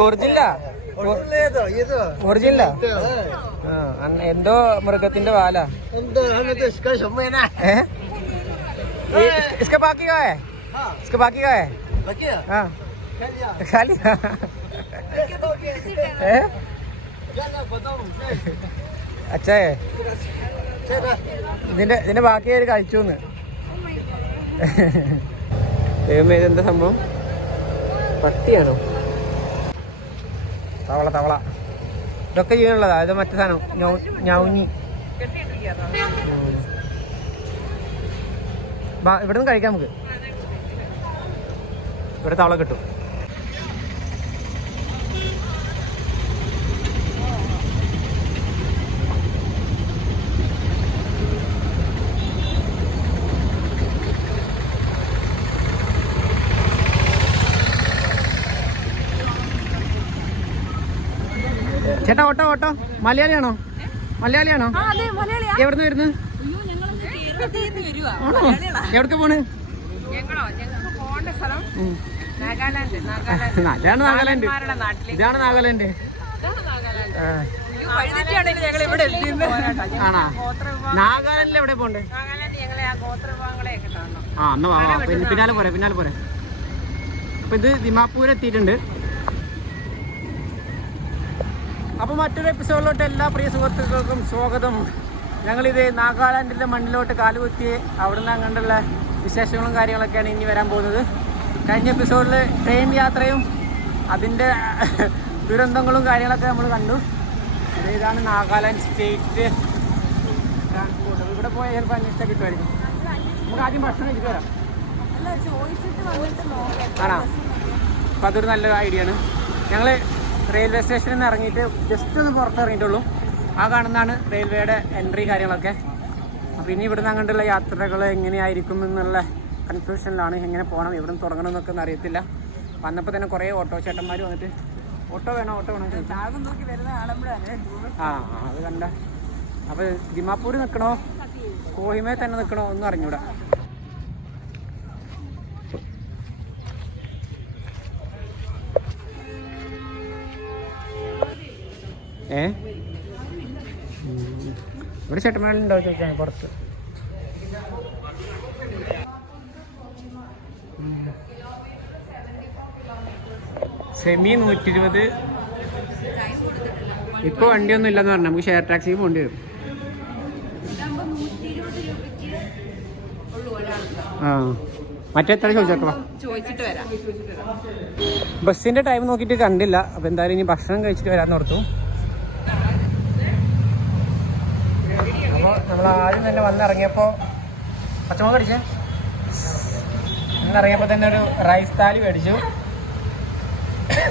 ഒറിജിനലാ എന്തോ മൃഗത്തിന്റെ വാല इसका बाकी का है इसका बाकी का है हाँ खाली अच्छा है ഇതിന്റെ ബാക്കി ആര് കഴിച്ചു ഇതെന്താ സംഭവം? പട്ടിയാണോ? തവള തവള ഇതൊക്കെ ചെയ്യാനുള്ളതാ. ഇത് മറ്റേ സാധനം ഞൗഞ്ഞി. ഇവിടെ നിന്ന് കഴിക്കാം നമുക്ക്. ഇവിടെ തവള കിട്ടും. ചേട്ടാ ഓട്ടോ ഓട്ടോ മലയാളിയാണോ? മലയാളിയാണോ? എവിടുന്ന് വരുന്നു? എവിടേക്ക് പോണ്? അതാണ് നാഗാലാൻഡ്. ഇതാണ് നാഗാലാൻഡ്. ആണോ? നാഗാലാൻഡിൽ എവിടെ പോണ്ടേ? ആ എന്നാ പിന്നാലെ പോരെ പിന്നാലെ പോരെ. അപ്പൊ ഇത് ദിമാപൂർ എത്തിയിട്ടുണ്ട്. അപ്പോൾ മറ്റൊരു എപ്പിസോഡിലോട്ട് എല്ലാ പ്രിയ സുഹൃത്തുക്കൾക്കും സ്വാഗതം. ഞങ്ങളിത് നാഗാലാൻഡിൻ്റെ മണ്ണിലോട്ട് കാലുകുത്തി അവിടുന്ന് അങ്ങോട്ടുള്ള വിശേഷങ്ങളും കാര്യങ്ങളൊക്കെയാണ് ഇനി വരാൻ പോകുന്നത്. കഴിഞ്ഞ എപ്പിസോഡിൽ ട്രെയിൻ യാത്രയും അതിൻ്റെ ദുരന്തങ്ങളും കാര്യങ്ങളൊക്കെ നമ്മൾ കണ്ടു. ഇതാണ് നാഗാലാൻഡ് സ്റ്റേറ്റ് ട്രാൻസ്പോർട്ട്. ഇവിടെ പോയാൽ ചിലപ്പോൾ അന്വേഷിച്ചാൽ കിട്ടുമായിരിക്കും. നമുക്ക് ആദ്യം ഭക്ഷണം കഴിച്ചിട്ട് വരാം. ആണോ? അപ്പോൾ അതൊരു നല്ല ഐഡിയ ആണ്. ഞങ്ങൾ റെയിൽവേ സ്റ്റേഷനിൽ നിന്ന് ഇറങ്ങിയിട്ട് ജസ്റ്റ് ഒന്ന് പുറത്തിറങ്ങിയിട്ടുള്ളൂ. ആ കാണുന്നതാണ് റെയിൽവേയുടെ എൻട്രി കാര്യങ്ങളൊക്കെ. അപ്പോൾ ഇനി ഇവിടുന്ന് അങ്ങോട്ടുള്ള യാത്രകൾ എങ്ങനെയായിരിക്കും എന്നുള്ള കൺഫ്യൂഷനിലാണ്. എങ്ങനെ പോകണം, എവിടെ നിന്ന് തുടങ്ങണം എന്നൊക്കെ ഒന്നും അറിയത്തില്ല. വന്നപ്പോൾ തന്നെ കുറേ ഓട്ടോ ചേട്ടന്മാർ വന്നിട്ട് ഓട്ടോ വേണോ ആ അത് കണ്ട. അപ്പോൾ ദിമാപൂർ നിൽക്കണോ കോഹിമയിൽ തന്നെ നിൽക്കണോ ഒന്നും അറിഞ്ഞൂടാ. ഇവിടെ ചേട്ടന്മാരുണ്ടോ ചോദിച്ചാൽ പുറത്ത്. സെമി 120. ഇപ്പോൾ വണ്ടിയൊന്നും ഇല്ലെന്ന് പറഞ്ഞു. നമുക്ക് ഷെയർ ടാക്സിക്ക് പോകേണ്ടി വരും. ആ മറ്റേ എത്ര ചോദിച്ചേക്കാം. ബസ്സിൻ്റെ ടൈം നോക്കിയിട്ട് കണ്ടില്ല. അപ്പോൾ എന്തായാലും ഇനി ഭക്ഷണം കഴിച്ചിട്ട് വരാമെന്ന് ഓർത്തു. അപ്പോൾ നമ്മൾ ആദ്യം തന്നെ വന്നിറങ്ങിയപ്പോൾ പച്ചമുളക് അടിച്ചേ. ഇന്നിറങ്ങിയപ്പോൾ തന്നെ ഒരു റൈസ് താലി മേടിച്ചു.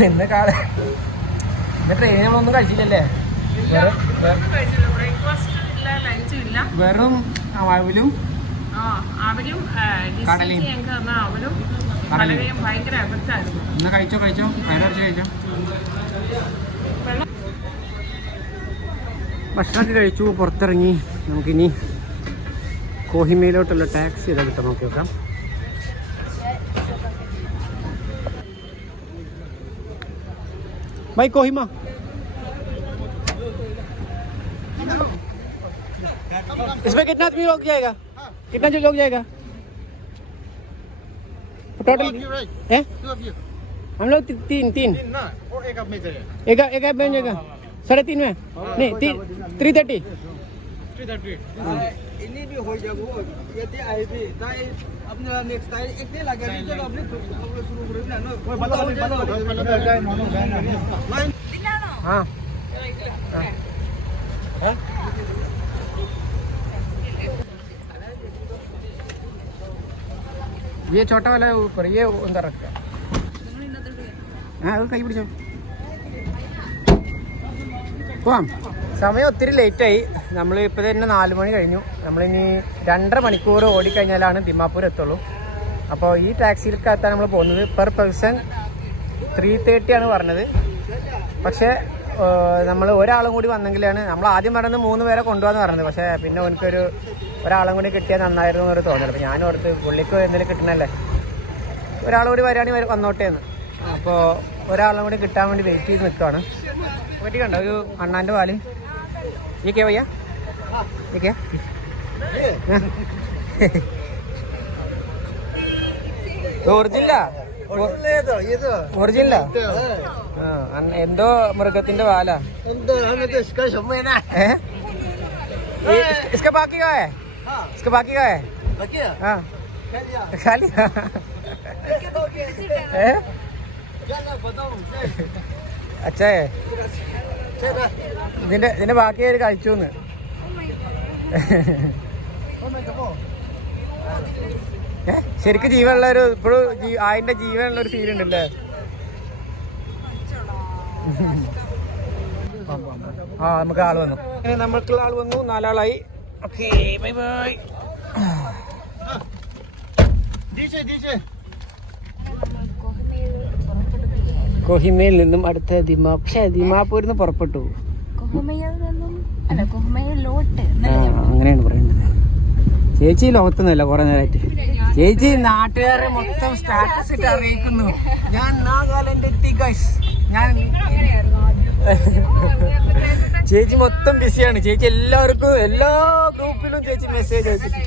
ഇന്ന് ട്രെയിനിൽ നമ്മളൊന്നും കഴിച്ചില്ലല്ലേ? വെറും അവലും കടലയും. ഇന്ന് കഴിച്ചോ വയറടിച്ച് കഴിച്ചോ. ഭക്ഷണമൊക്കെ കഴിച്ചു, പുറത്തിറങ്ങി. നമുക്കിനി കോഹിമയിലോട്ടുള്ള ടാക്സി ഏതാ കിട്ടാൻ നോക്കി നോക്കാം. भाई कोहिमा इसमें कितना आदमी लोग जाएगा? कितना जो लोग जाएगा टोटल? हम लोग तीन एक ऐप बन जाएगा 3:30 में. नहीं 3:30 ini भी हो जाएगा. ये ते आई भी ताई अपने नेक्स्ट टाइम एक दिन लगा दी तो अपने शुरू करें ना. कोई बता हां हां ये छोटा वाला है ऊपर, ये अंदर रखा. हाँ कहीं पिടിച്ചോ. പോവാം. സമയം ഒത്തിരി ലേറ്റായി. നമ്മൾ ഇപ്പോൾ തന്നെ 4 മണി കഴിഞ്ഞു. നമ്മളിനി 2.5 മണിക്കൂർ ഓടിക്കഴിഞ്ഞാലാണ് ദിമാപൂർ എത്തുള്ളൂ. അപ്പോൾ ഈ ടാക്സിയിലേക്കകത്താണ് നമ്മൾ പോകുന്നത്. പെർ പേഴ്സൺ 330 ആണ് പറഞ്ഞത്. പക്ഷേ നമ്മൾ ഒരാളും കൂടി വന്നെങ്കിലാണ്. നമ്മൾ ആദ്യം പറഞ്ഞത് 3 പേരെ കൊണ്ടുപോകാന്ന് പറഞ്ഞത്. പക്ഷേ പിന്നെ ഒരാളും കൂടി കിട്ടിയാൽ നന്നായിരുന്നു എന്നൊരു തോന്നൽ. അപ്പോൾ ഞാനും ഓർത്ത് പുള്ളിക്ക് എന്തെങ്കിലും കിട്ടണല്ലേ. ഒരാളോട് വരികയാണെങ്കിൽ വന്നോട്ടെ എന്ന്. അപ്പോൾ ഒരാളും കൂടി കിട്ടാൻ വേണ്ടി വെയിറ്റ് ചെയ്ത് നിൽക്കുകയാണ്. പറ്റി കണ്ടോ ഒരു അണ്ണാൻ്റെ പാല് ഈ കേ വയ്യ ഈ കേ ഒറിജിനലാ ഒറിജിനലാ എന്തോ മൃഗത്തിന്റെ പാലാ. इसका बाकी का है इसका बाकी का है हाँ खाली अच्छा है ഇതിന്റെ ബാക്കി ആര് കഴിച്ചു ശരിക്കും ജീവനുള്ള ഒരു ഇപ്പോഴും അതിന്റെ ജീവനുള്ള ഒരു ഫീൽ ഉണ്ടല്ലേ. ആ നമുക്ക് ആള് വന്നു, നമ്മൾക്കുള്ള ആള് വന്നു, 4 ആളായി. Okay bye bye. കൊഹിമയിൽ നിന്നും അടുത്ത ദിമാപൂരിൽ നിന്ന് പുറപ്പെട്ടു. അങ്ങനെയാണ് പറയുന്നത്. ചേച്ചി ലോകത്തൊന്നുമല്ല കുറെ നേരമായിട്ട്. ചേച്ചി നാട്ടുകാരെ മൊത്തം സ്റ്റാറ്റസ് ഇട്ട് അറിയിക്കുന്നു, ഞാൻ നാഗാലാൻഡ് എത്തി ഗൈസ്. ഞാൻ ചേച്ചി മൊത്തം ബിസിയാണ്. ചേച്ചി എല്ലാവർക്കും എല്ലാ ഗ്രൂപ്പിലും ചേച്ചി മെസ്സേജ് അയച്ചിട്ട്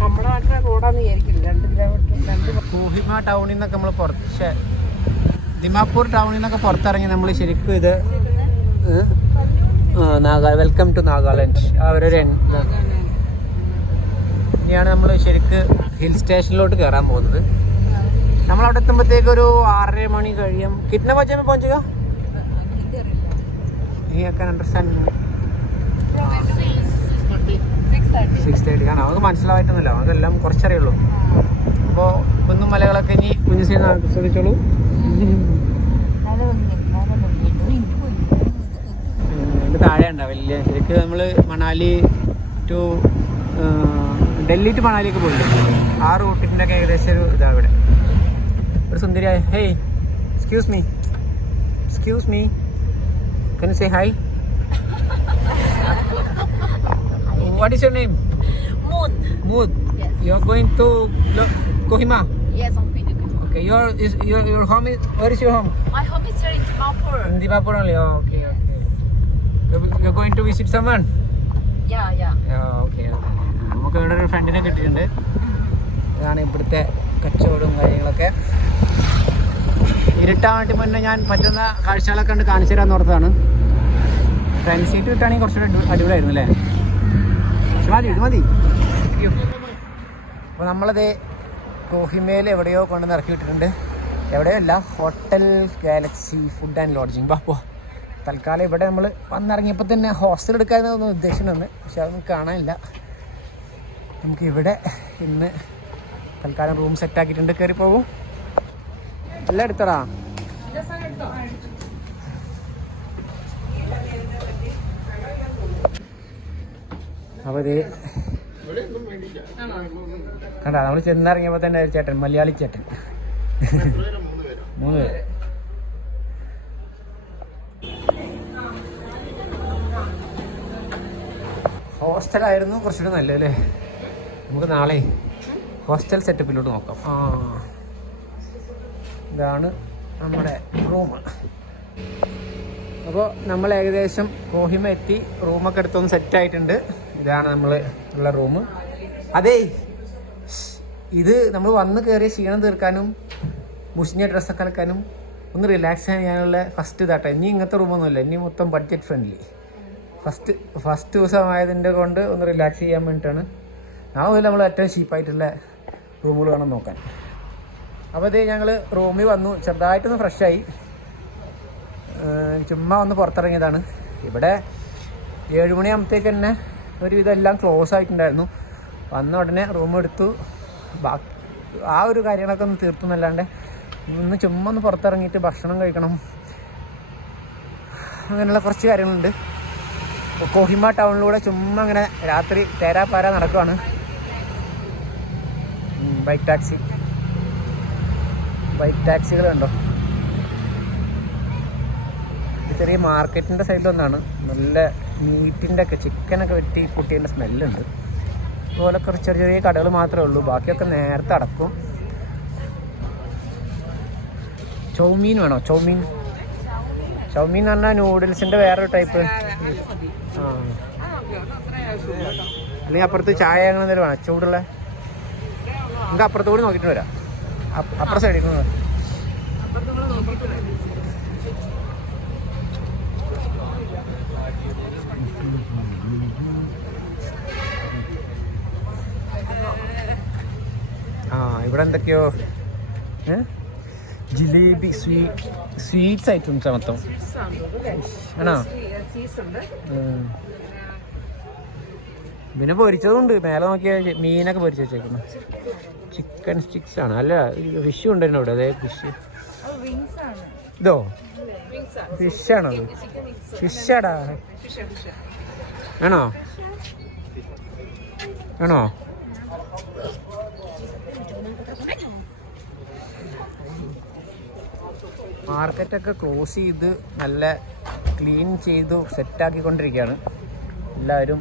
നമ്മുടെ നാട്ടിലെ റോഡാന്ന് വിചാരിക്കില്ല. 2 കിലോമീറ്റർ കോഹിമ ടൗണിൽ നിന്നൊക്കെ നമ്മൾ പുറത്ത് ദിമാപൂർ ടൗണിൽ നിന്നൊക്കെ പുറത്തിറങ്ങി നമ്മൾ ശരിക്കും ഇത് വെൽക്കം ടു നാഗാലാൻഡ് അവരൊരു ഇനിയാണ് നമ്മൾ ശരിക്ക് ഹിൽ സ്റ്റേഷനിലോട്ട് കയറാൻ പോകുന്നത്. നമ്മളവിടെ എത്തുമ്പോഴത്തേക്ക് ഒരു 6:30 മണി കഴിയും. കിतना बजे में पहुंचेगा? नहीं I can understand 6:30 ആണ്. നമുക്ക് മനസ്സിലായിട്ടൊന്നുമില്ല, അതെല്ലാം കുറച്ചറിയുള്ളൂ. അപ്പോൾ ഒന്നും മലകളൊക്കെ ഇനി കുഞ്ഞു ശ്രദ്ധിച്ചോളൂ. എൻ്റെ താഴെ ഉണ്ടാവും വലിയ ശരിക്ക് നമ്മൾ മണാലി ടു ഡൽഹി ടു മണാലിയൊക്കെ പോയില്ലേ, ആ റൂട്ടിൻ്റെ ഒക്കെ ഏകദേശം ഒരു ഇതാണ് ഇവിടെ. ഒരു സുന്ദരിയായ hey excuse me can you say hi? What is your name? Mood. Yes. You are going to Kohima? Yes, on Kohima. Okay, your home is, where is your home? My home is here in Dimapur. In Dimapur only. Oh, okay. You're going to visit someone? Yeah. Okay. നമുക്ക് ഇവിടെ ഒരു ഫ്രണ്ടിനെ കിട്ടിയിട്ടുണ്ട്. ഇതാണ് ഇവിടുത്തെ കച്ചവടവും കാര്യങ്ങളൊക്കെ. ഇരുട്ടാൻ വേണ്ടി മുന്നേ ഞാൻ പറ്റുന്ന കാഴ്ചകളൊക്കെ കണ്ട് കാണിച്ചു തരാമെന്ന് ഓർത്താണ്. ഫ്രണ്ട് സീറ്റ് കിട്ടുകയാണെങ്കിൽ കുറച്ചുകൂടെ അടിപൊളിയായിരുന്നു അല്ലേ. ഇത് മതി. അപ്പോൾ നമ്മളത് കോഹിമയിൽ എവിടെയോ കൊണ്ട് ഇറക്കി വിട്ടിട്ടുണ്ട്. എവിടെയോ അല്ല, hotel Galaxy food and lodging. പോ തൽക്കാലം ഇവിടെ നമ്മൾ വന്നിറങ്ങിയപ്പോൾ തന്നെ ഹോസ്റ്റൽ എടുക്കാമെന്നൊന്നും ഉദ്ദേശിച്ചിട്ടുണ്ട്, പക്ഷെ അതൊന്നും കാണാനില്ല. നമുക്ക് ഇവിടെ ഇന്ന് തൽക്കാലം റൂം സെറ്റാക്കിയിട്ടുണ്ട്. കയറി പോകും. എല്ലാം എടുത്തടാ. അപ്പോൾ ഇത് കണ്ടാ നമ്മൾ ചെന്നിറങ്ങിയപ്പോൾ തന്നെ ഒരു ചേട്ടൻ, മലയാളി ചേട്ടൻ, 3 പേര്. ഹോസ്റ്റലായിരുന്നു കുറച്ചുകൂടി നല്ലതല്ലേ. നമുക്ക് നാളെ ഹോസ്റ്റൽ സെറ്റപ്പിലോട്ട് നോക്കാം. ഇതാണ് നമ്മുടെ റൂം. അപ്പോൾ നമ്മൾ ഏകദേശം കോഹിമ എത്തി, റൂമൊക്കെ എടുത്തൊന്ന് സെറ്റായിട്ടുണ്ട്. ഇതാണ് നമ്മൾ ഉള്ള റൂം. അതേ ഇത് നമ്മൾ വന്ന് കയറിയ ക്ഷീണം തീർക്കാനും മുഷിഞ്ഞ ഡ്രസ്സൊക്കെ അലക്കാനും ഒന്ന് റിലാക്സ് ചെയ്യാനുള്ള ഫസ്റ്റ് ഇതാട്ടെ. ഇനി ഇങ്ങനത്തെ റൂമൊന്നുമില്ല, ഇനി മൊത്തം ബഡ്ജറ്റ് ഫ്രണ്ട്ലി. ഫസ്റ്റ് ദിവസമായതിൻ്റെ കൊണ്ട് ഒന്ന് റിലാക്സ് ചെയ്യാൻ വേണ്ടിയിട്ടാണ്. നാളെ മുതൽ നമ്മൾ ഏറ്റവും ചീപ്പായിട്ടുള്ള റൂമുകൾ വേണം നോക്കാൻ. അപ്പോൾ ഇത് ഞങ്ങൾ റൂമിൽ വന്നു, ചെറുതായിട്ടൊന്ന് ഫ്രഷായി, ചുമ്മാ ഒന്ന് പുറത്തിറങ്ങിയതാണ്. ഇവിടെ 7 മണിയാകുമ്പോഴത്തേക്ക് തന്നെ ഒരുവിധം എല്ലാം ക്ലോസ് ആയിട്ടുണ്ടായിരുന്നു. വന്ന ഉടനെ റൂം എടുത്തു, ആ ഒരു കാര്യങ്ങളൊക്കെ ഒന്ന് തീർത്തു എന്നല്ലാണ്ട് ഇന്ന് ചുമ്മാ ഒന്ന് പുറത്തിറങ്ങിയിട്ട് ഭക്ഷണം കഴിക്കണം, അങ്ങനെയുള്ള കുറച്ച് കാര്യങ്ങളുണ്ട്. കോഹിമ ടൗണിലൂടെ ചുമ്മാ അങ്ങനെ രാത്രി തേരാപ്പാര നടക്കുവാണ്. ബൈക്ക് ടാക്സികളുണ്ടോ. ചെറിയ മാർക്കറ്റിൻ്റെ സൈഡിൽ ഒന്നാണ്. നല്ല മീറ്റിൻ്റെ ഒക്കെ ചിക്കനൊക്കെ വെട്ടി കുട്ടീൻ്റെ സ്മെല്ലുണ്ട്. അതുപോലെ കുറച്ച് ചെറിയ ചെറിയ കടകൾ മാത്രമേ ഉള്ളൂ. ബാക്കിയൊക്കെ നേരത്തെ അടക്കും. ചൗമീൻ വേണോ? ചൗമീൻ എന്ന് പറഞ്ഞാൽ നൂഡിൽസിൻ്റെ വേറൊരു ടൈപ്പ്. ആ അല്ലെങ്കിൽ അപ്പുറത്ത് ചായ അങ്ങനെ എന്തെങ്കിലും വേണം ചൂടുള്ള. നമുക്ക് അപ്പുറത്ത് കൂടി നോക്കിയിട്ട് വരാം. അപ്പുറം സൈഡിൽ നിന്ന് ഇവിടെ എന്തൊക്കെയോ ജിലേബി സ്വീറ്റ്സ് ഐറ്റംസ് മൊത്തം ആണോ? പിന്നെ പൊരിച്ചതുണ്ട്. മേലെ നോക്കിയാൽ മീനൊക്കെ പൊരിച്ച് വെച്ചേക്കുന്നു. ചിക്കൻ സ്റ്റിക്സ് ആണ്. അല്ല ഫിഷ് ഉണ്ടായിരുന്നു ഇവിടെ. അതേ ഫിഷ്. ഇതോ ഫിഷാണോ? ഫിഷാടാ ആണോ? ആണോ? മാർക്കറ്റൊക്കെ ക്ലോസ് ചെയ്ത് നല്ല ക്ലീൻ ചെയ്തു സെറ്റാക്കിക്കൊണ്ടിരിക്കുകയാണ്. എല്ലാവരും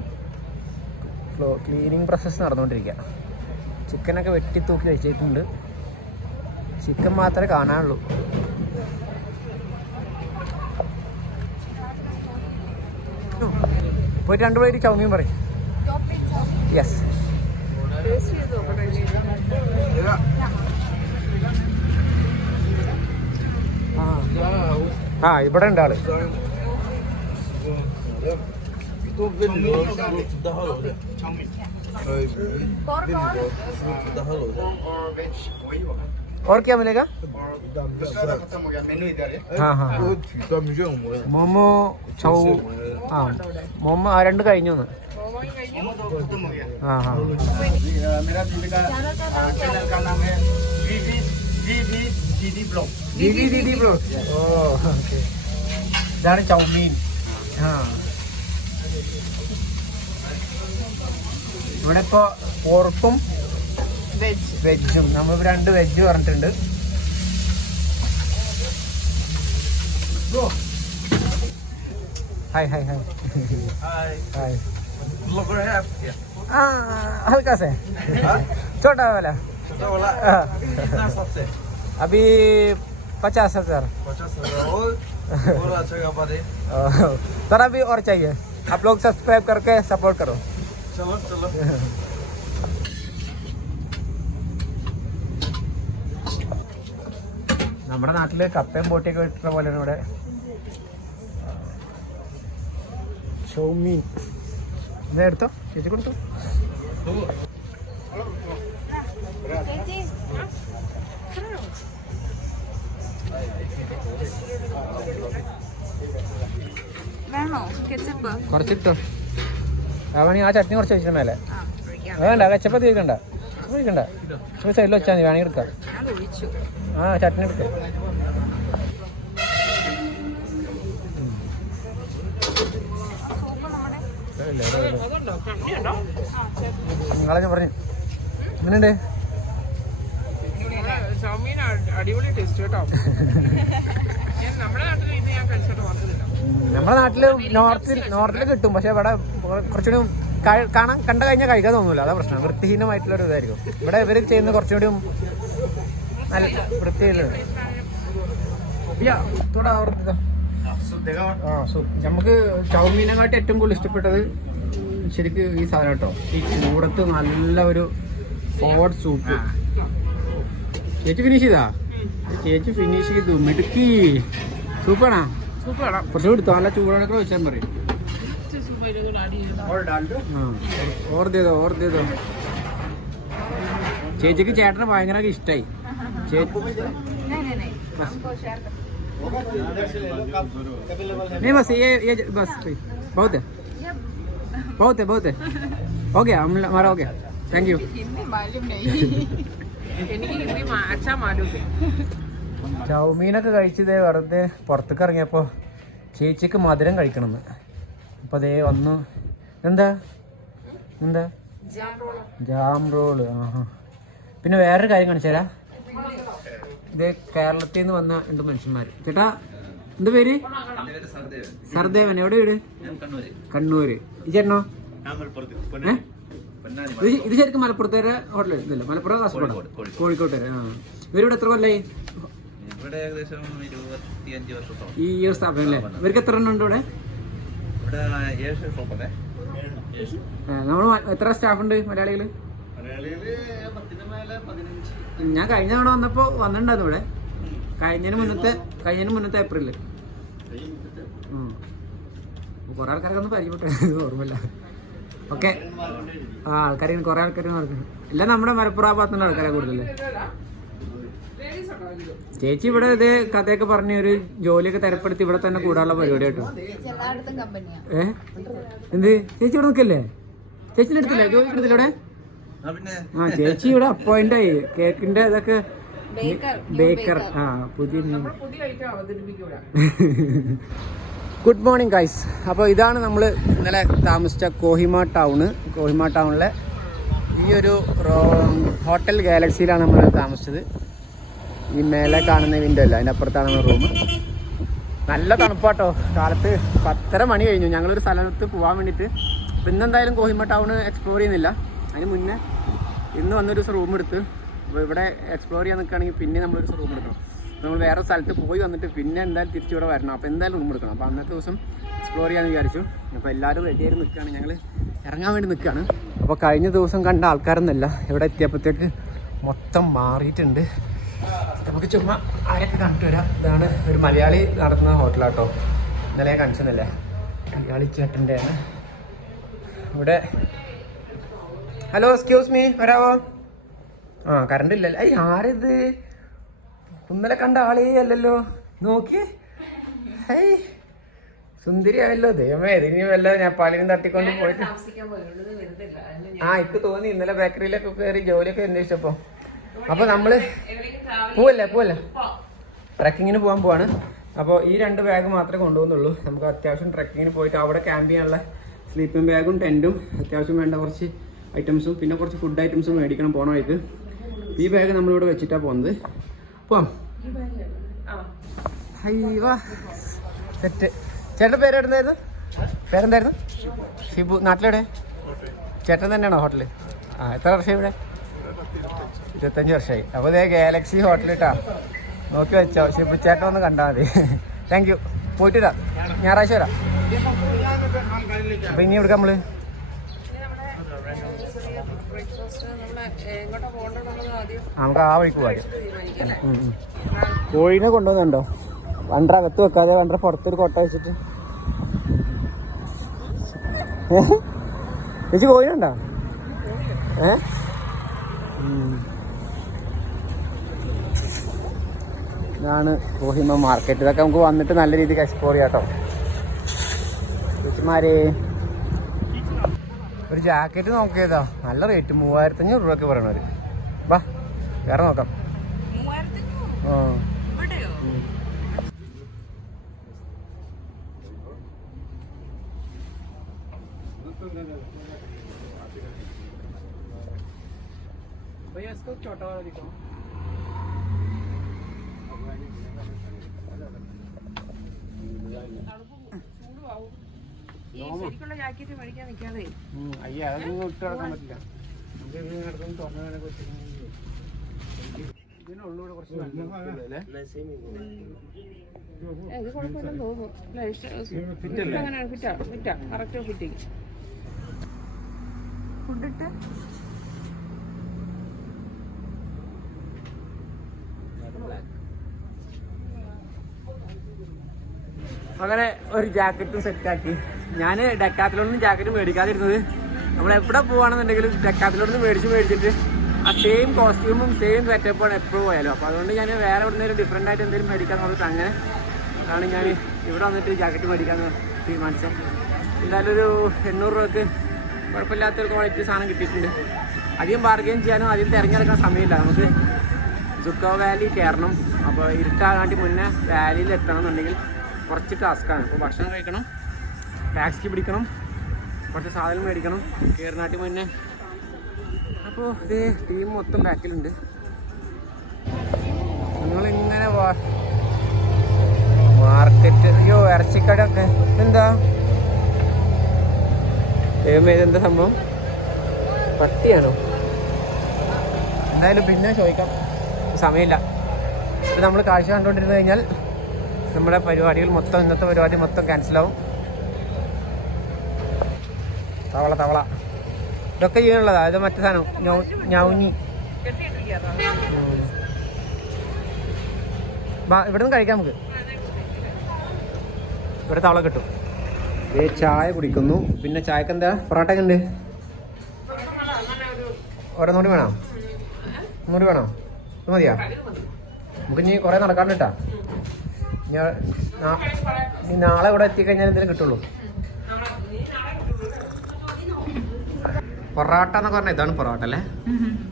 ക്ലീനിങ് പ്രോസസ്സ് നടന്നുകൊണ്ടിരിക്കുക. ചിക്കനൊക്കെ വെട്ടി തൂക്കി വെച്ചിട്ടുണ്ട്. ചിക്കൻ മാത്രമേ കാണാനുള്ളൂ. പോയിട്ട് 2 പ്ലേറ്റ് ചൗമീൻ പറയും. യെസ്. ആ ഇവിടെ ഉണ്ട് ആള്. और क्या मिलेगा? हाँ हाँ मोमो चौ हाँ मोमो 2 കഴിഞ്ഞു. हाँ हाँ मेरा चैनल का नाम है DD ब्लॉग. ഇതാണ് ചൗമീൻ. ആ ഇവിടെ ഇപ്പോൾ പോർക്കും വെജും നമ്മളിപ്പോൾ 2 വെജ് പറഞ്ഞിട്ടുണ്ട്. Hi hi hi hi. हल्का से छोटा वाला अभी 50,000 सर. अभी और चाहिए. आप लोग सब्सक्राइब करके सपोर्ट करो. चलो നമ്മുടെ നാട്ടില് കപ്പയും ബോട്ടിയൊക്കെ കിട്ടുന്ന പോലെയാണ് ഇവിടെ ചൗമീൻ. ഇതാ എടുത്തോ ചേച്ചി കൊടുത്തു. കുറച്ചിട്ടോ. വേണമെങ്കിൽ ആ ചട്നി കുറച്ച് വെച്ചിട്ട് മേലെ. വേണ്ട കച്ചപ്പത്തി കഴിക്കണ്ട. കഴിക്കണ്ട. സൈഡിൽ വെച്ചാൽ മതി. വേണമെങ്കിൽ എടുക്കാം. ആ ചട്നി എടുക്കാം. നിങ്ങളെ ഞാൻ പറഞ്ഞു എങ്ങനെയുണ്ട്? നമ്മുടെ നാട്ടില് നോർത്തിൽ കിട്ടും. പക്ഷെ ഇവിടെ കുറച്ചുകൂടി കണ്ട കഴിഞ്ഞാൽ കഴിക്കാൻ തോന്നൂല. അതാ പ്രശ്നം. വൃത്തിഹീനമായിട്ടുള്ളൊരു ഇതായിരിക്കും. ഇവിടെ ഇവർ ചെയ്യുന്നത് കുറച്ചുകൂടി നല്ല വൃത്തിയിലുണ്ട്. നമുക്ക് ചൗമീനെക്കാട്ടി ഏറ്റവും കൂടുതൽ ഇഷ്ടപ്പെട്ടത് ശരിക്കും ഈ സാധനം കേട്ടോ. ഈ ചൂടത്ത് നല്ല ഒരു ഹോട്ട് സൂപ്പ്. ചേച്ചി ഫിനിഷ് ചെയ്താ? ചേച്ചി ഫിനിഷ് ചെയ്തു. മിടുക്കി. സൂപ്പാണോ? കുറച്ച് എടുത്തോ. നല്ല ചൂടൊക്കെ വെച്ചാൽ പറയും. ഓർ ചെയ്തോ. ചേച്ചിക്ക് ചേട്ടന് ഭയങ്കര ഇഷ്ടമായി. नहीं बस ये बस बहुत है हो गया. हमारा हो गया. Thank you. ചൗമീനൊക്കെ കഴിച്ചതേ വെറുതെ പുറത്തേക്ക് ഇറങ്ങിയപ്പോൾ ചേച്ചിക്ക് മധുരം കഴിക്കണമെന്ന്. അപ്പോൾ അതേ വന്നു. എന്താ ജാം റോള്. ആഹാ. പിന്നെ വേറൊരു കാര്യം കാണിച്ചു തരാം. ഇത് കേരളത്തിൽ നിന്ന് വന്ന 2 മനുഷ്യന്മാർ. ചേട്ടാ എന്താ പേര്? സർദേവൻ. എവിടെ വീട്? കണ്ണൂര്. ഈ ചേട്ടനോ? ഇത് ശരിക്കും മലപ്പുറത്തേരെ ഹോട്ടൽ ഇതല്ല, മലപ്പുറം കാസർഗോഡ് കോഴിക്കോട്ടേരെ. ആ ഇവരിവിടെ എത്ര കൊല്ലായി ഈ സ്ഥാപനം അല്ലേ? ഇവർക്ക് എത്ര എണ്ണം ഉണ്ട് ഇവിടെ? നമ്മൾ എത്ര സ്റ്റാഫ് ഉണ്ട് മലയാളികൾ? ഞാൻ കഴിഞ്ഞ തവണ വന്നപ്പോ വന്നിട്ടുണ്ടായിരുന്നു ഇവിടെ, കഴിഞ്ഞതിന് മുന്നത്തെ ഏപ്രിലില്. കുറെ ആൾക്കാരൊക്കെ ഒന്ന് പരിചയപ്പെട്ടു, ഓർമ്മയില്ല. ഓക്കെ. ആ ആൾക്കാർ കുറെ ആൾക്കാർ നടക്കുന്നു. എല്ലാം നമ്മുടെ മലപ്പുറം ഭാഗത്തുള്ള ആൾക്കാരെ കൂടുതൽ. ചേച്ചി ഇവിടെ ഇത് കഥയൊക്കെ പറഞ്ഞ് ഒരു ജോലിയൊക്കെ തരപ്പെടുത്തി ഇവിടെ തന്നെ കൂടാനുള്ള പരിപാടി കേട്ടോ. എന്ത് ചേച്ചി ഇവിടെ നിൽക്കല്ലേ? ചേച്ചിന്റെ അടുത്തില്ലേ ജോലി എടുത്തില്ല ഇവിടെ? ആ ചേച്ചി ഇവിടെ അപ്പോയിന്റ് ആയി. കേക്കിന്റെ ഇതൊക്കെ ബേക്കർ. ആ പുതിയ ഗുഡ് മോർണിംഗ് ഗൈസ്. അപ്പോൾ ഇതാണ് നമ്മൾ ഇന്നലെ താമസിച്ച കോഹിമ ടൗണിലെ ഈ ഒരു ഹോട്ടൽ ഗാലക്സിയിലാണ് നമ്മൾ താമസിച്ചത്. ഈ മേലെ കാണുന്ന വിൻഡോ അല്ല, അതിൻ്റെ അപ്പുറത്താണ് നമ്മുടെ റൂം. നല്ല തണുപ്പാട്ടോ. കാലത്ത് 10:30 മണി കഴിഞ്ഞു. ഞങ്ങളൊരു സ്ഥലത്ത് പോകാൻ വേണ്ടിയിട്ട്. അപ്പോൾ ഇന്നെന്തായാലും കോഹിമ ടൗൺ എക്സ്പ്ലോർ ചെയ്യുന്നില്ല. അതിന് മുന്നേ ഇന്ന് വന്നൊരു ദിവസം റൂം എടുത്ത് ഇവിടെ എക്സ്പ്ലോർ ചെയ്യാൻ നിൽക്കുകയാണെങ്കിൽ പിന്നെ നമ്മളൊരു ദിവസം റൂം എടുക്കണം. നമ്മൾ വേറെ സ്ഥലത്ത് പോയി വന്നിട്ട് പിന്നെ എന്തായാലും തിരിച്ചിവിടെ വരണം. അപ്പോൾ എന്തായാലും റൂം എടുക്കണം. അപ്പോൾ അന്നത്തെ ദിവസം എക്സ്പ്ലോർ ചെയ്യാമെന്ന് വിചാരിച്ചു. അപ്പോൾ എല്ലാവരും റെഡിയായിട്ട് നിൽക്കുകയാണ്. ഞങ്ങൾ ഇറങ്ങാൻ വേണ്ടി നിൽക്കുകയാണ്. അപ്പോൾ കഴിഞ്ഞ ദിവസം കണ്ട ആൾക്കാരൊന്നുമല്ല, ഇവിടെ എത്തിയപ്പോഴത്തേക്ക് മൊത്തം മാറിയിട്ടുണ്ട്. നമുക്ക് ചുമ്മാ ആരൊക്കെ കണ്ടിട്ട് വരാം. ഇതാണ് ഒരു മലയാളി നടത്തുന്ന ഹോട്ടലാട്ടോ. ഇന്നലെ ഞാൻ കാണിച്ചെന്നല്ലേ, മലയാളി ചേട്ടൻ്റെയാണ് ഇവിടെ. ഹലോ എക്സ്ക്യൂസ് മീ, വരാവോ? ആ കറണ്ട് ഇല്ലല്ലോ. ഐ ആരിത്? ഇന്നലെ കണ്ട ആളേ അല്ലല്ലോ. നോക്കി, ഹൈ സുന്ദരിയായല്ലോ. ദൈവമേ, ഇതിന് വല്ല നേപ്പാളിനും തട്ടിക്കൊണ്ട് പോയിട്ട്. ആ എനിക്ക് തോന്നി ഇന്നലെ ബേക്കറിയിലൊക്കെ കയറി ജോലിയൊക്കെ അന്വേഷിച്ചപ്പോ. അപ്പൊ നമ്മള് പോവല്ലേ ട്രക്കിങ്ങിന് പോകാൻ പോവാണ്. അപ്പോൾ ഈ 2 ബാഗ് മാത്രമേ കൊണ്ടുപോകുന്നുള്ളൂ. നമുക്ക് അത്യാവശ്യം ട്രക്കിങ്ങിന് പോയിട്ട് അവിടെ ക്യാമ്പ് ചെയ്യാനുള്ള സ്ലീപ്പിംഗ് ബാഗും ടെൻറ്റും അത്യാവശ്യം വേണ്ട കുറച്ച് ഐറ്റംസും പിന്നെ കുറച്ച് ഫുഡ് ഐറ്റംസും മേടിക്കണം പോണ വഴിക്ക്. ഈ ബാഗ് നമ്മളിവിടെ വെച്ചിട്ടാണ് പോകുന്നത്. പോവാം. അയ്യോ സെറ്റ്. ചേട്ടൻ്റെ പേരെന്തായിരുന്നു? ഷിബു. നാട്ടിലെവിടെ? ചേട്ടൻ തന്നെയാണോ ഹോട്ടല്? ആ എത്ര വർഷം ഇവിടെ? 25 വർഷമായി. അപ്പോൾ ഇതേ ഗാലക്സി ഹോട്ടൽ ഇട്ടാ, നോക്കി വെച്ചോ. ഷിബു ചേട്ടൻ ഒന്ന് കണ്ടാൽ മതി. Thank you. പോയിട്ട് വരാം, ഞായറാഴ്ച വരാം. അപ്പോൾ ഇനി എവിടെ നമ്മള് നമുക്ക് ആ വഴിക്ക് പോകാം. കോഴീനെ കൊണ്ടുവന്നുണ്ടോ? വണ്ടറകത്ത് വെക്കാതെ വണ്ടറ പുറത്തൊരു കൊട്ട വെച്ചിട്ട്. ചേച്ചി കോഴീനുണ്ടോ? ഇതാണ് കോഹിമ മാർക്കറ്റ്. ഇതൊക്കെ നമുക്ക് വന്നിട്ട് നല്ല രീതിക്ക് എക്സ്പ്ലോർ ചെയ്യാം കേട്ടോ. ചേച്ചിമാരെ ഒരു ജാക്കറ്റ് നോക്കിയതാ, നല്ല റേറ്റ് 3500 രൂപയൊക്കെ പറയണവര്. വാ വേറെ നോക്കാം. छोटा वाला दिखाओ. ശരിക്കുള്ള ജാക്കറ്റ് മേടിക്കാൻ നിൽക്കാതെ അയ്യ അതൊന്നും ഇട്ട് നടക്കാൻ പറ്റില്ല. നമുക്ക് ഇത് നടക്കും തുറന്നതിനെ കുറിച്ച് ഇതിനുള്ളൂടെ കുറച്ച് ഇത് കുഴപ്പമില്ലെന്ന് തോന്നുന്നു. അങ്ങനെയാണ് ഫിറ്റാ കറക്റ്റ് ഫിറ്റിങ്. ഫുഡിട്ട് അങ്ങനെ ഒരു ജാക്കറ്റും സെറ്റാക്കി. ഞാൻ ഡെക്കാത്തിലോടൊന്നും ജാക്കറ്റ് മേടിക്കാതിരുന്നത്, നമ്മളെവിടെ പോകുകയാണെന്നുണ്ടെങ്കിലും ഡെക്കാത്തിലോടൊന്നും മേടിച്ചിട്ട് ആ സെയിം കോസ്റ്റ്യൂമും സെയിം സെറ്റപ്പാണ് എപ്പോഴും പോയാലും. അപ്പോൾ അതുകൊണ്ട് ഞാൻ വേറെ എവിടുന്നേലും ഡിഫറെൻ്റ് ആയിട്ട് എന്തെങ്കിലും മേടിക്കാൻ നോക്കിയിട്ട് അങ്ങനെ ആണ് ഞാൻ ഇവിടെ വന്നിട്ട് ജാക്കറ്റ് മേടിക്കാമെന്ന് തീരുമാനിച്ചത്. എന്തായാലും ഒരു 800 രൂപയ്ക്ക് കുഴപ്പമില്ലാത്തൊരു ക്വാളിറ്റി സാധനം കിട്ടിയിട്ടുണ്ട്. അധികം ബാർഗെയിൻ ചെയ്യാനും അധികം തിരഞ്ഞെടുക്കാൻ സമയമില്ല. നമുക്ക് ജുക്കോ വാലി കയറണം. അപ്പോൾ ഇരുട്ടാകാണ്ടി മുന്നേ വാലിയിൽ എത്തണം എന്നുണ്ടെങ്കിൽ കുറച്ച് ടാസ്ക്കാണ്. അപ്പോൾ ഭക്ഷണം കഴിക്കണം, ടാക്സി പിടിക്കണം, കുറച്ച് സാധനം മേടിക്കണം കയറിനാട്ടി മുന്നേ. അപ്പോൾ ഇത് ടീം മൊത്തം ബാക്കിലുണ്ട്. നിങ്ങളിങ്ങനെ മാർക്കറ്റ്. അയ്യോ ഇറച്ചിക്കടയൊക്കെ എന്താ ഇതെന്താ സംഭവം? പട്ടിയാണോ? എന്തായാലും പിന്നെ ചോദിക്കാം, സമയമില്ല. ഇപ്പം നമ്മൾ കാഴ്ച കണ്ടുകൊണ്ടിരുന്നു കഴിഞ്ഞാൽ നമ്മുടെ പരിപാടികൾ മൊത്തം, ഇന്നത്തെ പരിപാടി മൊത്തം ക്യാൻസലാവും. തവള ഇതൊക്കെ ചെയ്യാനുള്ളതാ. ഇത് മറ്റേ സാധനം ഞൗഞ്ഞി. ഇവിടെ നിന്ന് കഴിക്കാം നമുക്ക്. ഇവിടെ തവള കിട്ടും. ചായ കുടിക്കുന്നു. പിന്നെ ചായക്ക് എന്താ? പൊറോട്ട ഉണ്ട്. ഒരെണ്ണൂടി വേണോ? ഒന്നുകൂടി വേണോ? ഇത് മതിയാ? നമുക്ക് ഇനി കുറേ നടക്കാണ്ട് കേട്ടാ. നാളെ ഇവിടെ എത്തിക്കഴിഞ്ഞാൽ എന്തെങ്കിലും കിട്ടുള്ളൂ. പൊറോട്ട എന്നൊക്കെ പറഞ്ഞാൽ ഇതാണ് പൊറോട്ട അല്ലേ?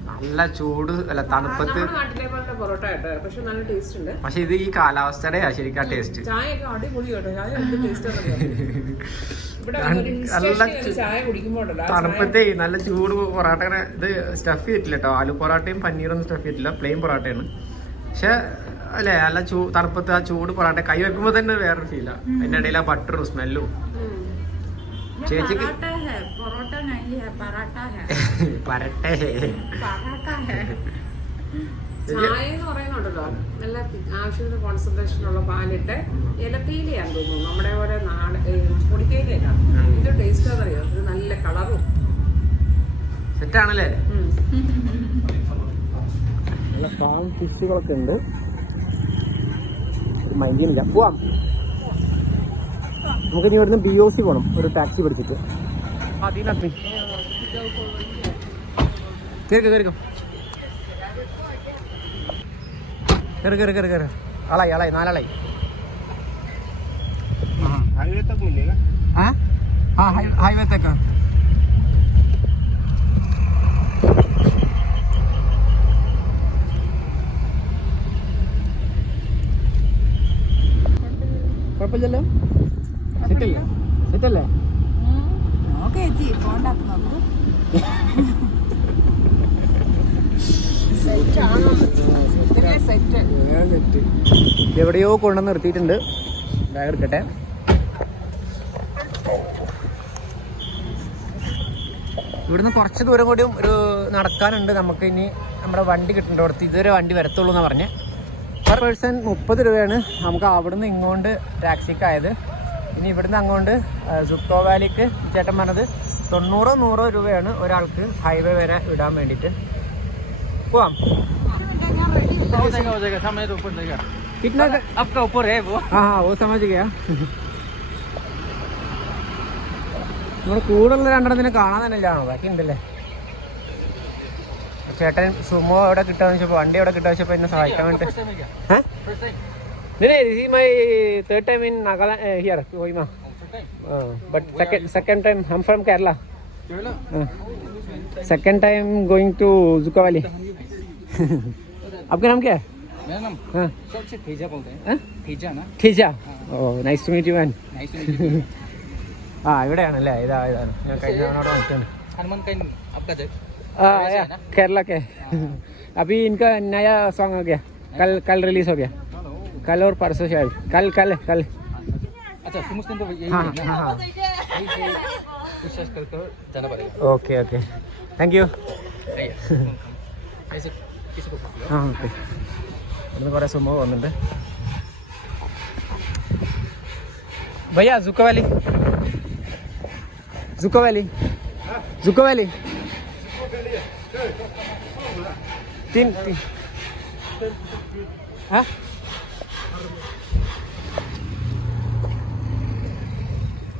നല്ല ചൂട് അല്ല, തണുപ്പത്ത്. പക്ഷെ ഇത് ഈ കാലാവസ്ഥയുടെ ശരിക്കും ആ ടേസ്റ്റ്. തണുപ്പത്തേ നല്ല ചൂട് പൊറോട്ട. ഇത് സ്റ്റഫ് ചെയ്തിട്ടില്ല കേട്ടോ. ആലു പൊറോട്ടയും പനീറൊന്നും സ്റ്റഫ് ചെയ്തിട്ടില്ല, പ്ലെയിൻ പൊറോട്ടയാണ്. പക്ഷെ അല്ലേ നല്ല തണുപ്പത്ത് ആ ചൂട് പൊറോട്ട കൈ വെക്കുമ്പോ തന്നെ വേറൊരു ഫീലാണ്. അതിന്റെ ഇടയിൽ ആ ബട്ടറും സ്മെല്ലും. ചേച്ചിക്ക് ചായ എന്ന് പറയുന്നുണ്ടല്ലോ, നല്ല ആവശ്യത്തിന് കോൺസെൻട്രേഷനുള്ള പാലിട്ട് ഇലത്തീലയാന്ന് തോന്നുന്നു. നമ്മുടെ പോലെ പൊടിക്കേലല്ല. ഇത് ടേസ്റ്റ് അറിയോ? ഇത് നല്ല കളറും സെറ്റാണല്ലേ? നല്ല ഫാം ഫിഷുകളൊക്കെ ഉണ്ട്. മൈൻഡില്ല. പോവാം. നമുക്ക് ഇനി ഇവിടുന്ന് BOC പോകണം, ഒരു ടാക്സി പിടിച്ചിട്ട്. കയറി ആളായി 4 ആളായി. हाईवे तक കുഴപ്പമില്ലല്ലോ. സെറ്റല്ലേ? എവിടെയോ കൊണ്ടുവന്ന് നിർത്തിയിട്ടുണ്ട്. ബാഗ് എടുക്കട്ടെ. ഇവിടുന്ന് കുറച്ച് ദൂരം കൂടിയും ഒരു നടക്കാനുണ്ട്. നമുക്ക് ഇനി നമ്മുടെ വണ്ടി കിട്ടേണ്ടടുത്ത് ഇതുവരെ വണ്ടി വരത്തുള്ളൂ എന്നാണ് പറഞ്ഞത്. പെർ പേഴ്സൺ 30 രൂപയാണ് നമുക്ക് അവിടുന്ന് ഇങ്ങോട്ട് ടാക്സിക്കായത്. ഇനി ഇവിടുന്ന് അങ്ങോട്ട് സുക്കോ വാലിക്ക് ചേട്ടൻ പറഞ്ഞത് 90-100 രൂപയാണ് ഒരാൾക്ക് ഹൈവേ വരെ വിടാൻ വേണ്ടിയിട്ട്. പോവാം. ഓ സമझ गया. നമ്മുടെ കൂടുതലുള്ള രണ്ടെണ്ണത്തിനെ കാണാൻ തന്നെ ഇല്ലാണോ? ബാക്കി ഉണ്ടല്ലേ. ചേട്ടൻ സുമോ എവിടെ കിട്ടാന്ന് വെച്ചപ്പോൾ, വണ്ടി എവിടെ കിട്ടാന്ന് വെച്ചപ്പോൾ എന്നെ സഹായിക്കാൻ വേണ്ടി. My third time in Nagaland here Kohima. But second time I am from Kerala. Second time going to Dzukou valley. आपका नाम क्या है? मेरा नाम ठेजा बोलते हैं. ठेजा ना? ठेजा. Oh nice to meet you man. Nice to meet you. ഇവിടെയാണല്ലേ? ഇതാണ് ഞാൻ കഴിഞ്ഞ തവണ വന്നിട്ടുണ്ട്. हनुमान का आपका केरला के. अभी इनका नया सॉन्ग आ गया, कल रिलीज हो गया. कल और परसों शायद. कल अच्छा सुमुस्लिम तो यही है ना? हाँ विश्वास कर जाना पड़ेगा. Okay thank you. ऐसे किसी को हाँ ओके. ഇവിടുന്ന് കുറേ സുമോ വന്നിട്ടുണ്ട്. भैया जुका वाली तीन हाँ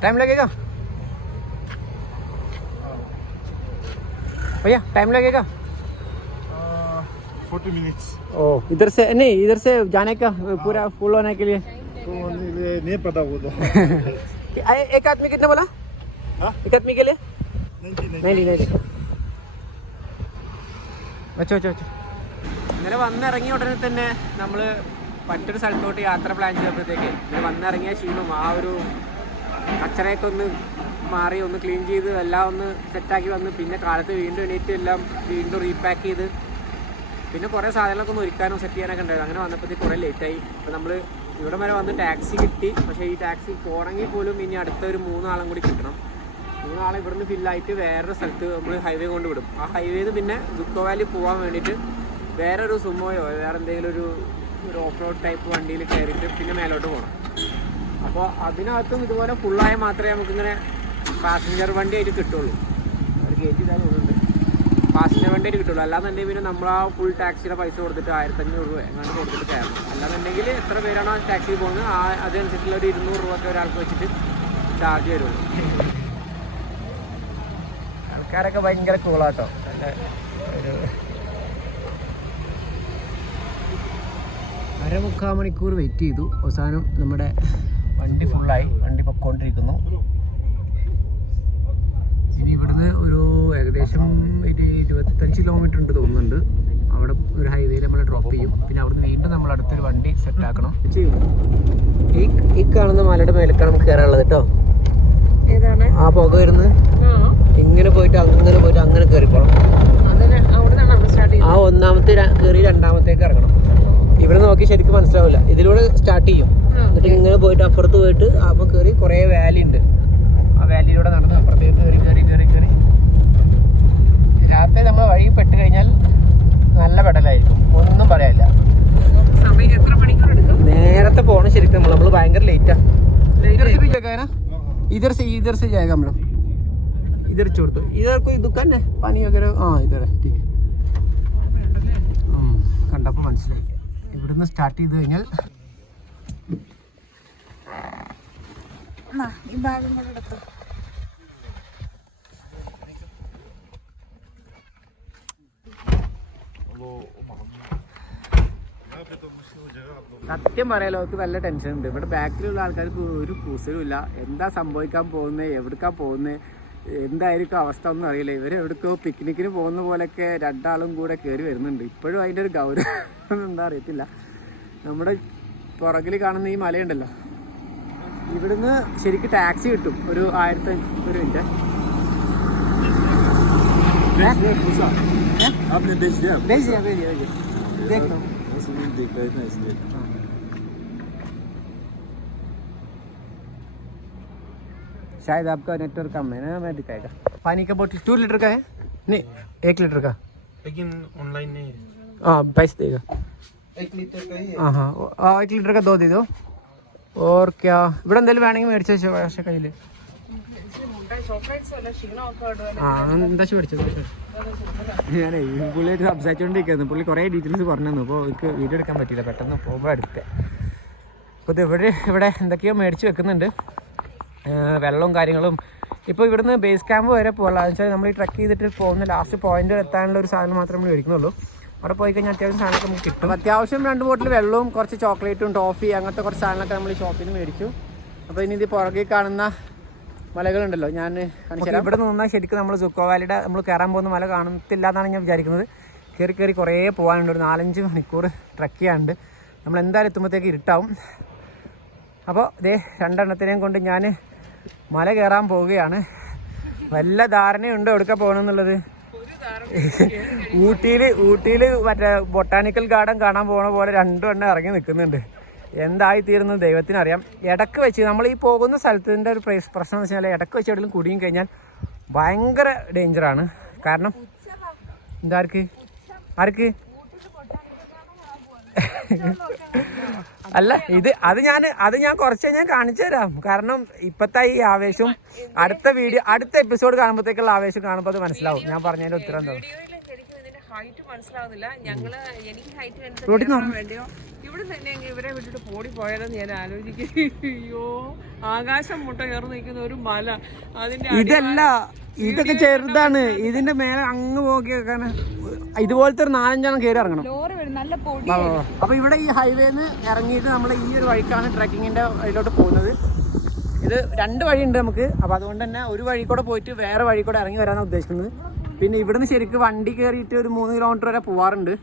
टाइम लगेगा भैया? टाइम लगेगा 40 minutes. ओ इधर से जाने का पूरा फुल होने के लिए तो नहीं पता वो तो. एक आदमी कितना बोला? हाँ? एक आदमी के लिए नहीं. വെച്ചോ. ഇന്നലെ വന്നിറങ്ങിയ ഉടനെ തന്നെ നമ്മൾ മറ്റൊരു സ്ഥലത്തോട്ട് യാത്ര പ്ലാൻ ചെയ്തപ്പോഴത്തേക്ക് ഇങ്ങനെ വന്നിറങ്ങിയ ക്ഷീണം, ആ ഒരു കച്ചറയൊക്കെ ഒന്ന് മാറി ഒന്ന് ക്ലീൻ ചെയ്ത് എല്ലാം ഒന്ന് സെറ്റാക്കി വന്ന് പിന്നെ കാലത്ത് വീണ്ടും എണീറ്റ് എല്ലാം വീണ്ടും റീപാക്ക് ചെയ്ത് പിന്നെ കുറേ സാധനങ്ങളൊക്കെ ഒന്ന് ഒരുക്കാനും സെറ്റ് ചെയ്യാനൊക്കെ ഉണ്ടായിരുന്നു. അങ്ങനെ വന്നപ്പോഴത്തേക്ക് കുറേ ലേറ്റായി. അപ്പോൾ നമ്മൾ ഇവിടെ വരെ വന്ന് ടാക്സി കിട്ടി. പക്ഷേ ഈ ടാക്സി പോകണമെങ്കിൽ പോലും ഇനി അടുത്തൊരു 3 ആളും കൂടി കിട്ടണം. 3 ആളെ ഇവിടുന്ന് ഫില്ലായിട്ട് വേറൊരു സ്ഥലത്ത് നമ്മൾ ഹൈവേ കൊണ്ട് വിടും. ആ ഹൈവേന്ന് പിന്നെ ജുക്കോ വാലി പോകാൻ വേണ്ടിയിട്ട് വേറൊരു സുമോയോ വേറെ എന്തെങ്കിലും ഒരു ഓഫ് റോഡ് ടൈപ്പ് വണ്ടിയിൽ കയറിയിട്ട് പിന്നെ മേലോട്ട് പോകണം. അപ്പോൾ അതിനകത്തും ഇതുപോലെ ഫുള്ളായ മാത്രമേ നമുക്കിങ്ങനെ പാസഞ്ചർ വണ്ടി ആയിട്ട് കിട്ടുള്ളൂ. ഒരു ഗേറ്റ് ഇതാ തോന്നുന്നുണ്ട്, പാസഞ്ചർ വണ്ടി ആയിട്ട് കിട്ടുള്ളൂ. അല്ലാന്നുണ്ടെങ്കിൽ പിന്നെ നമ്മൾ ആ ഫുൾ ടാക്സിയുടെ പൈസ കൊടുത്തിട്ട് 1500 രൂപ എങ്ങാണ്ട് കൊടുത്തിട്ട് കയറണം. അല്ലാന്നുണ്ടെങ്കിൽ എത്ര പേരാണോ ആ ടാക്സിയിൽ പോകുന്നത് അതനുസരിച്ചുള്ള ഒരു 200 രൂപ ഒക്കെ ഒരാൾക്ക് വെച്ചിട്ട് ചാർജ് വരുള്ളൂ. ആൾക്കാരൊക്കെ ഭയങ്കര കൂളാട്ടോ. ഒരു 1.25 മണിക്കൂർ വെയിറ്റ് ചെയ്തു. അവസാനം നമ്മുടെ വണ്ടി ഫുള്ളായി. വണ്ടി പൊക്കോണ്ടിരിക്കുന്നു. ഇനി ഇവിടുന്ന് ഒരു ഏകദേശം ഒരു 25 കിലോമീറ്റർ ഉണ്ട് തോന്നുന്നുണ്ട്. അവിടെ ഒരു ഹൈവേയിൽ നമ്മൾ ഡ്രോപ്പ് ചെയ്യും. പിന്നെ അവിടുന്ന് വീണ്ടും നമ്മൾ അടുത്തൊരു വണ്ടി സെറ്റ് ആക്കണം. ഈ കാണുന്ന മലയുടെ മേലേക്കാണ് നമുക്ക് കയറാനുള്ളത് കേട്ടോ. ഏതാണ് ആ പുക വരുന്നത് ഇങ്ങനെ പോയിട്ട് അങ്ങനെ കയറിപ്പോണം. ആ ഒന്നാമത്തെ കയറി രണ്ടാമത്തേക്ക് ഇറങ്ങണം. ഇവിടെ നോക്കി ശരിക്കും മനസ്സിലാവില്ല. ഇതിലൂടെ സ്റ്റാർട്ട് ചെയ്യും. എന്നിട്ട് ഇങ്ങനെ പോയിട്ട് അപ്പുറത്ത് പോയിട്ട് അപ്പോൾ കയറി കുറേ വാലി ഉണ്ട്. ആ വാലിയിലൂടെ നടന്ന് അപ്പുറത്തേക്ക് കയറി രാത്രി നമ്മൾ വഴി പെട്ട് കഴിഞ്ഞാൽ നല്ല പെടലായിരിക്കും. ഒന്നും പറയാനില്ല. നേരത്തെ പോകണം ശരിക്കും. നമ്മൾ ഭയങ്കര ലേറ്റാ. इधर से जाएगा हम लोग. इधर छोड़ दो. इधर कोई दुकान है पानी वगैरह? हाँ इधर है. ठीक है. കണ്ടപ്പോൾ മനസ്സിലായി. ഇവിടുന്ന് സ്റ്റാർട്ട് ചെയ്ത് കഴിഞ്ഞാൽ ഈ ഭാഗം കൂടെ എടുത്തു. സത്യം പറയാലോ അവർക്ക് നല്ല ടെൻഷൻ ഉണ്ട്. ഇവിടെ ബാക്കിലുള്ള ആൾക്കാർക്ക് ഒരു കൂസലും ഇല്ല. എന്താ സംഭവിക്കാൻ പോകുന്നത്, എവിടേക്കാ പോകുന്നത്, എന്തായിരിക്കും അവസ്ഥ ഒന്നും അറിയില്ല. ഇവർ എവിടേക്കോ പിക്നിക്കിന് പോകുന്ന പോലെയൊക്കെ രണ്ടാളും കൂടെ കയറി വരുന്നുണ്ട്. ഇപ്പോഴും അതിൻ്റെ ഒരു ഗൗരവം എന്താ അറിയത്തില്ല. നമ്മുടെ പുറകിൽ കാണുന്ന ഈ മലയുണ്ടല്ലോ, ഇവിടുന്ന് ശരിക്കും ടാക്സി കിട്ടും. ഒരു 1500 മിനിറ്റ്. शायद आपका नेटवर्क कम है ना, मैं दिखाएगा. पानी का बोतल 2 लीटर का है? नहीं 1 लीटर का. लेकिन ऑनलाइन नहीं है. हाँ 22 देगा. 1 लीटर का ही है. हाँ 1 लीटर का 2 दे दो. और क्या ഇവിടെ എന്തെങ്കിലും വേണമെങ്കിൽ മേടിച്ചു വെച്ചോ. പക്ഷേ കയ്യിൽ എന്താ മേടിച്ചത്? ഞാനേ പുള്ളിയായിട്ട് സംസാരിച്ചുകൊണ്ടിരിക്കുന്നു. പുള്ളി കുറേ ഡീറ്റെയിൽസ് പറഞ്ഞു തന്നു. അപ്പോൾ എനിക്ക് വീഡിയോ എടുക്കാൻ പറ്റിയില്ല. പെട്ടെന്ന് പോകുമ്പോൾ അടുത്ത്. അപ്പോൾ ഇത് ഇവിടെ എന്തൊക്കെയോ മേടിച്ച് വെക്കുന്നുണ്ട്. വെള്ളവും കാര്യങ്ങളും. ഇപ്പോൾ ഇവിടുന്ന് ബേസ് ക്യാമ്പ് വരെ പോകാം. എന്ന് വെച്ചാൽ നമ്മൾ ഈ ട്രക്ക് ചെയ്തിട്ട് പോകുന്ന ലാസ്റ്റ് പോയിന്റ് എത്താനുള്ള ഒരു സാധനം മാത്രമേ നമ്മൾ മേടിക്കുന്നുള്ളൂ. അവിടെ പോയി കഴിഞ്ഞാൽ അത്യാവശ്യം സാധനമൊക്കെ നമുക്ക് കിട്ടും. അത്യാവശ്യം 2 ബോട്ടിൽ വെള്ളവും കുറച്ച് ചോക്ലേറ്റും ടോഫി അങ്ങനത്തെ കുറച്ച് സാധനങ്ങളൊക്കെ നമ്മൾ ഈ ഷോപ്പിൽ നിന്ന് മേടിച്ചു. അപ്പോൾ ഇനി ഇത് പുറകിൽ കാണുന്ന മലകളുണ്ടല്ലോ, ഞാൻ കാണിച്ചാൽ ഇവിടെ നിന്നാൽ ശരിക്കും നമ്മൾ ജുക്കോ വാലിയുടെ നമ്മൾ കയറാൻ പോകുന്ന മല കാണത്തില്ല എന്നാണ് ഞാൻ വിചാരിക്കുന്നത്. കയറി കുറേ പോകാനുണ്ട്. ഒരു 4-5 മണിക്കൂർ ട്രക്ക് ചെയ്യാനുണ്ട്. നമ്മൾ എന്തായാലും എത്തുമ്പോഴത്തേക്ക് ഇരുട്ടാവും. അപ്പോൾ ഇതേ 2 എണ്ണത്തിനെയും കൊണ്ട് ഞാൻ മല കയറാൻ പോവുകയാണ്. വല്ല ധാരണയുണ്ടോ എവിടേക്കാണ് പോകണമെന്നുള്ളത്? ഊട്ടിയിൽ മറ്റേ ബൊട്ടാനിക്കൽ ഗാർഡൻ കാണാൻ പോകണ പോലെ 2 എണ്ണം ഇറങ്ങി നിൽക്കുന്നുണ്ട്. എന്തായിത്തീരുന്നത് ദൈവത്തിനറിയാം. ഇടക്ക് വെച്ച് നമ്മൾ ഈ പോകുന്ന സ്ഥലത്തിൻ്റെ ഒരു പ്രശ്നം എന്ന് വെച്ചാൽ ഇടക്ക് വെച്ച് എവിടെയും കുടുങ്ങി കഴിഞ്ഞാൽ ഭയങ്കര ഡേഞ്ചറാണ്. കാരണം എന്താ ആർക്ക് അല്ല അത് ഞാൻ കുറച്ച് കഴിഞ്ഞാൽ കാണിച്ചു തരാം. കാരണം ഇപ്പോഴത്തെ ഈ ആവേശം അടുത്ത എപ്പിസോഡ് കാണുമ്പോഴത്തേക്കുള്ള ആവേശം കാണുമ്പോൾ അത് മനസ്സിലാവും. ഞാൻ പറഞ്ഞതിൻ്റെ ഉത്തരം എന്താ? ഹൈറ്റ് മനസ്സിലാവുന്നില്ല. എനിക്ക് ഹൈറ്റ് വേണ്ടിയോ ഇവിടെ തന്നെ ഇവരെ വിട്ടിട്ട് പോടി പോയാലെന്ന് ഞാൻ ആലോചിക്കും. അയ്യോ, ആകാശം മുട്ട കയറി നിൽക്കുന്ന ഒരു മല. ഇതൊക്കെ ചെറുതാണ്. ഇതിന്റെ മേലെ അങ്ങ് പോക്കി ഇതുപോലത്തെ ഒരു 4-5 കയറി ഇറങ്ങണം. അപ്പൊ ഇവിടെ ഈ ഹൈവേന്ന് ഇറങ്ങിയിട്ട് നമ്മൾ ഈ ഒരു വഴിക്കാണ് ട്രക്കിങ്ങിന്റെ വഴിയിലോട്ട് പോകുന്നത്. ഇത് 2 വഴിയുണ്ട് നമുക്ക്. അപ്പൊ അതുകൊണ്ട് തന്നെ ഒരു വഴി കൂടെ പോയിട്ട് വേറെ വഴി കൂടെ ഇറങ്ങി വരാനാണ് ഉദ്ദേശിക്കുന്നത്. പിന്നെ ഇവിടുന്ന് ശരിക്കും വണ്ടി കയറിയിട്ട് ഒരു 3 കിലോമീറ്റർ വരെ പോകാറുണ്ട്.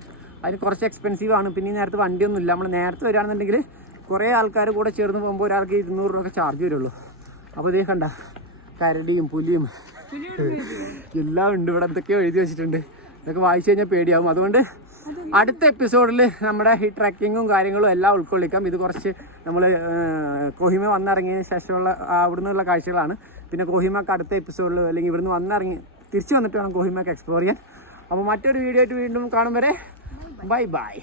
അതിന് കുറച്ച് എക്സ്പെൻസീവ് ആണ്. പിന്നെ ഈ നേരത്തെ വണ്ടിയൊന്നും ഇല്ല. നമ്മൾ നേരത്തെ വരികയാണെന്നുണ്ടെങ്കിൽ കുറേ ആൾക്കാർ കൂടെ ചേർന്ന് പോകുമ്പോൾ ഒരാൾക്ക് 200 രൂപ ചാർജ് വരുള്ളൂ. അപ്പോൾ ഇതേ കണ്ട കരടിയും പുലിയും എല്ലാം ഉണ്ട് ഇവിടെ. എന്തൊക്കെയോ എഴുതി വെച്ചിട്ടുണ്ട്. ഇതൊക്കെ വായിച്ചു കഴിഞ്ഞാൽ പേടിയാവും. അതുകൊണ്ട് അടുത്ത എപ്പിസോഡിൽ നമ്മുടെ ഈ ട്രക്കിങ്ങും കാര്യങ്ങളും എല്ലാം ഉൾക്കൊള്ളിക്കാം. ഇത് കുറച്ച് നമ്മൾ കൊഹിമ വന്നിറങ്ങിയതിന് ശേഷമുള്ള അവിടെ നിന്നുള്ള കാഴ്ചകളാണ്. പിന്നെ കൊഹിമക്ക് അടുത്ത എപ്പിസോഡിൽ അല്ലെങ്കിൽ ഇവിടുന്ന് വന്നിറങ്ങി തിരിച്ച് വന്നിട്ട് വേണം കൊഹിമക്ക് എക്സ്പ്ലോർ ചെയ്യാൻ. അപ്പോൾ മറ്റൊരു വീഡിയോ ആയിട്ട് വീണ്ടും കാണും വരെ ബൈ ബൈ.